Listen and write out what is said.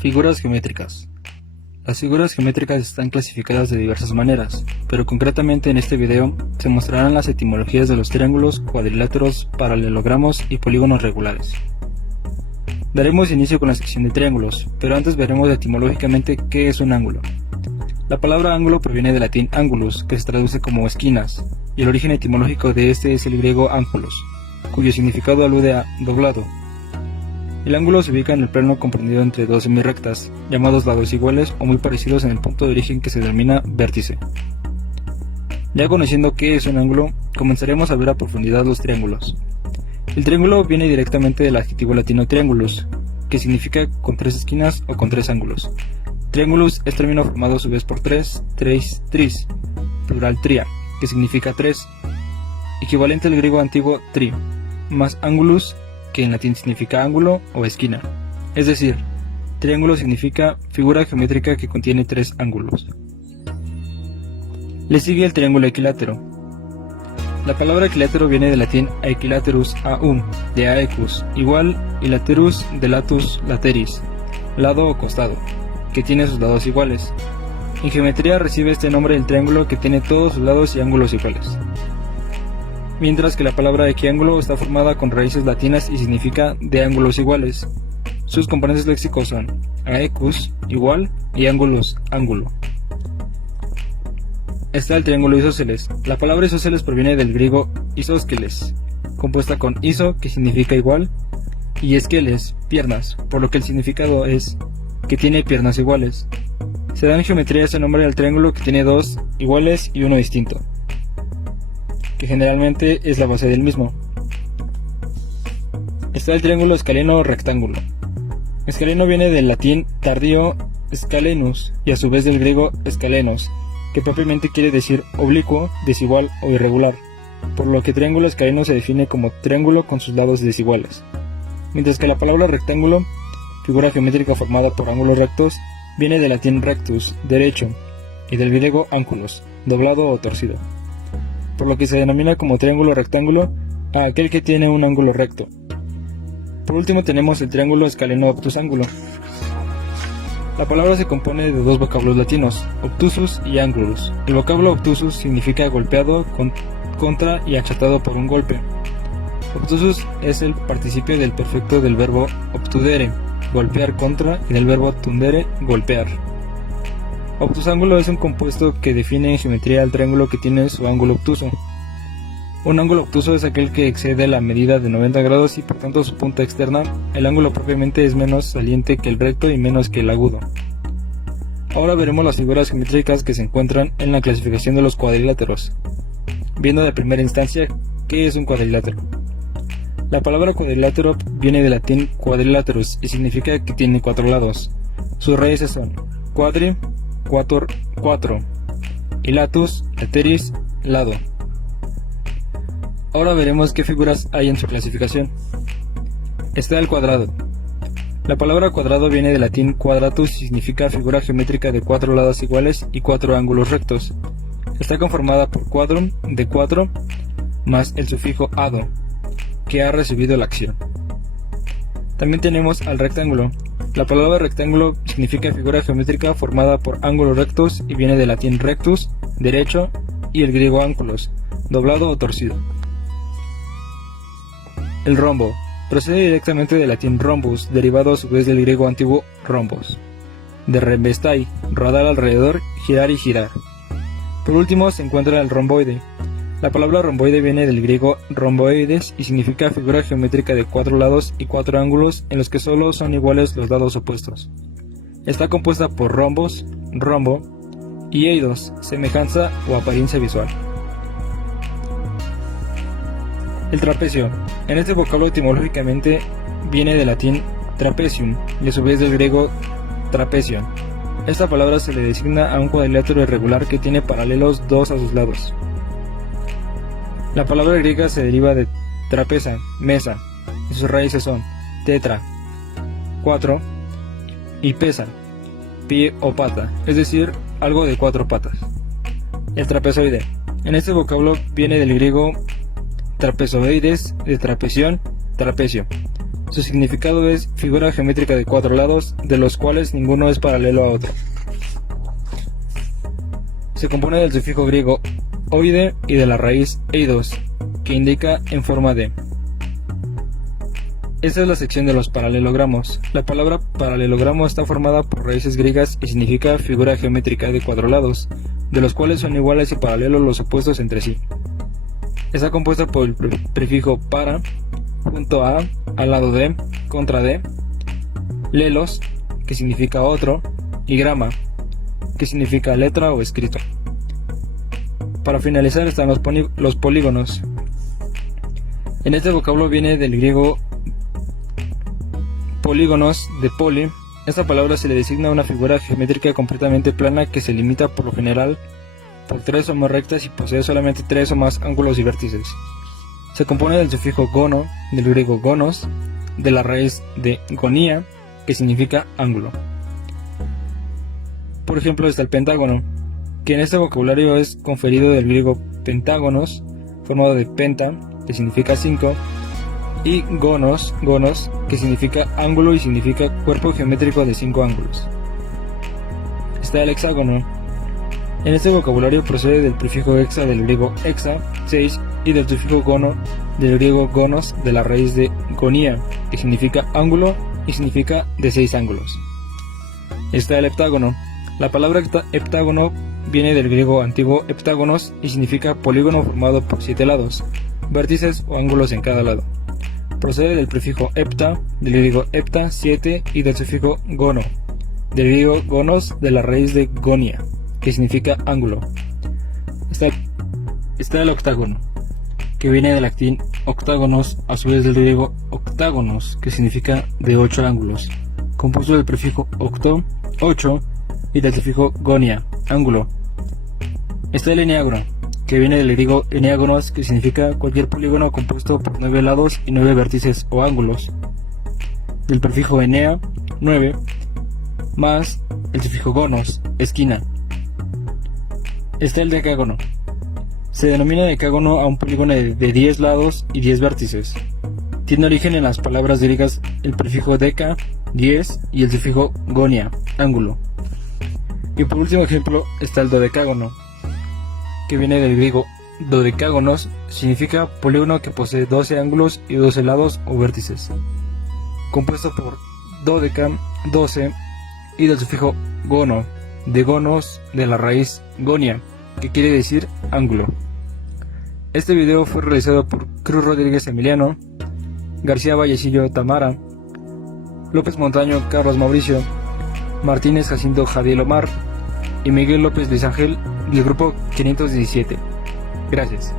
Figuras geométricas. Las figuras geométricas están clasificadas de diversas maneras, pero concretamente en este video se mostrarán las etimologías de los triángulos, cuadriláteros, paralelogramos y polígonos regulares. Daremos inicio con la sección de triángulos, pero antes veremos etimológicamente qué es un ángulo. La palabra ángulo proviene del latín angulus, que se traduce como esquinas, y el origen etimológico de este es el griego ángulos, cuyo significado alude a doblado. El ángulo se ubica en el plano comprendido entre dos semirrectas, llamados lados iguales o muy parecidos en el punto de origen que se denomina vértice. Ya conociendo qué es un ángulo, comenzaremos a ver a profundidad los triángulos. El triángulo viene directamente del adjetivo latino triangulus, que significa con tres esquinas o con tres ángulos. Triangulus es término formado a su vez por tres, tris, plural tria, que significa tres, equivalente al griego antiguo tri, más angulus, que en latín significa ángulo o esquina. Es decir, triángulo significa figura geométrica que contiene tres ángulos. Le sigue el triángulo equilátero. La palabra equilátero viene del latín aequilaterus, aum, de aecus, igual, y laterus, de latus, lateris, lado o costado, que tiene sus lados iguales. En geometría recibe este nombre el triángulo que tiene todos sus lados y ángulos iguales. Mientras que la palabra equiángulo está formada con raíces latinas y significa de ángulos iguales. Sus componentes léxicos son aecus, igual, y ángulos, ángulo. Está el triángulo isósceles. La palabra isósceles proviene del griego isósceles, compuesta con iso, que significa igual, y esqueles, piernas, por lo que el significado es que tiene piernas iguales. Se da en geometría ese nombre al triángulo que tiene dos iguales y uno distinto, que generalmente es la base del mismo. Está el triángulo escaleno rectángulo. Escaleno viene del latín tardío scalenus y a su vez del griego escalenos, que propiamente quiere decir oblicuo, desigual o irregular, por lo que triángulo escaleno se define como triángulo con sus lados desiguales. Mientras que la palabra rectángulo, figura geométrica formada por ángulos rectos, viene del latín rectus, derecho, y del griego ángulos, doblado o torcido, por lo que se denomina como triángulo rectángulo a aquel que tiene un ángulo recto. Por último tenemos el triángulo escaleno obtus ángulo. La palabra se compone de dos vocablos latinos, obtusus y angulus. El vocablo obtusus significa golpeado, contra y achatado por un golpe. Obtusus es el participio del perfecto del verbo obtudere, golpear contra, y del verbo tundere, golpear. Obtusángulo es un compuesto que define en geometría el triángulo que tiene su ángulo obtuso. Un ángulo obtuso es aquel que excede la medida de 90 grados y por tanto su punta externa, el ángulo propiamente es menos saliente que el recto y menos que el agudo. Ahora veremos las figuras geométricas que se encuentran en la clasificación de los cuadriláteros, viendo de primera instancia qué es un cuadrilátero. La palabra cuadrilátero viene del latín quadrilaterus y significa que tiene cuatro lados. Sus raíces son quadri, cuatro, y latus, lateris, lado. Ahora veremos qué figuras hay en su clasificación. Está el cuadrado. La palabra cuadrado viene del latín quadratus y significa figura geométrica de cuatro lados iguales y cuatro ángulos rectos. Está conformada por quadrum, de cuatro, más el sufijo ado, que ha recibido la acción. También tenemos al rectángulo. La palabra rectángulo significa figura geométrica formada por ángulos rectos y viene del latín rectus, derecho, y el griego ángulos, doblado o torcido. El rombo procede directamente del latín rhombus, derivado a su vez del griego antiguo rhombos, de rembestai, rodar alrededor, girar y girar. Por último se encuentra el romboide. La palabra romboide viene del griego rhomboides y significa figura geométrica de cuatro lados y cuatro ángulos en los que solo son iguales los lados opuestos. Está compuesta por rombos, rombo, y eidos, semejanza o apariencia visual. El trapecio. En este vocablo etimológicamente viene del latín trapecium y a su vez del griego trapecio. Esta palabra se le designa a un cuadrilátero irregular que tiene paralelos dos a sus lados. La palabra griega se deriva de trapeza, mesa, y sus raíces son tetra, cuatro, y pesa, pie o pata, es decir, algo de cuatro patas. El trapezoide. En este vocablo viene del griego trapezoides, de trapeción, trapecio, Su significado es figura geométrica de 4 lados, de los cuales ninguno es paralelo a otro. Se compone del sufijo griego oide y de la raíz eidos, que indica en forma de. Esta es la sección de los paralelogramos. La palabra paralelogramo está formada por raíces griegas y significa figura geométrica de 4 lados, de los cuales son iguales y paralelos los opuestos entre sí. Está compuesta por el prefijo para, junto a, al lado de, contra de, lelos, que significa otro, y grama, que significa letra o escrito. Para finalizar están los polígonos. En este vocablo viene del griego polígonos, de poli. Esta palabra se le designa a una figura geométrica completamente plana que se limita por lo general por 3 o más rectas y posee solamente 3 o más ángulos y vértices. Se compone del sufijo gono, del griego gonos, de la raíz de gonía, que significa ángulo. Por ejemplo está el pentágono, que en este vocabulario es conferido del griego pentágonos, formado de penta, que significa 5, y gonos, que significa ángulo y significa cuerpo geométrico de 5 ángulos. Está el hexágono. En este vocabulario procede del prefijo hexa del griego hexa, 6, y del sufijo gono del griego gonos, de la raíz de gonía, que significa ángulo y significa de 6 ángulos. Está el heptágono. La palabra heptágono viene del griego antiguo heptágonos y significa polígono formado por 7 lados, vértices o ángulos en cada lado. Procede del prefijo hepta, del griego hepta, 7, y del sufijo gono, del griego gonos, de la raíz de gonia, que significa ángulo. Está el octágono, que viene del latín octágonos, a su vez del griego octágonos, que significa de 8 ángulos, compuesto del prefijo octo, 8, y del sufijo gonia, ángulo. Está el eneágono, que viene del griego eneágonos, que significa cualquier polígono compuesto por 9 lados y 9 vértices o ángulos, del prefijo enea, 9, más el sufijo gonos, esquina. Está el decágono. Se denomina decágono a un polígono de 10 lados y 10 vértices. Tiene origen en las palabras griegas el prefijo deca, 10, y el sufijo gonia, ángulo. Y por último ejemplo está el dodecágono, que viene del griego dodecágonos, significa polígono que posee 12 ángulos y 12 lados o vértices, compuesto por dodeca, 12, y del sufijo gono, de gonos, de la raíz gonia, que quiere decir ángulo. Este video fue realizado por Cruz Rodríguez Emiliano, García Vallecillo Tamara, López Montaño Carlos Mauricio, Martínez Jacinto Jadiel Omar y Miguel López Luis Ángel del grupo 517. Gracias.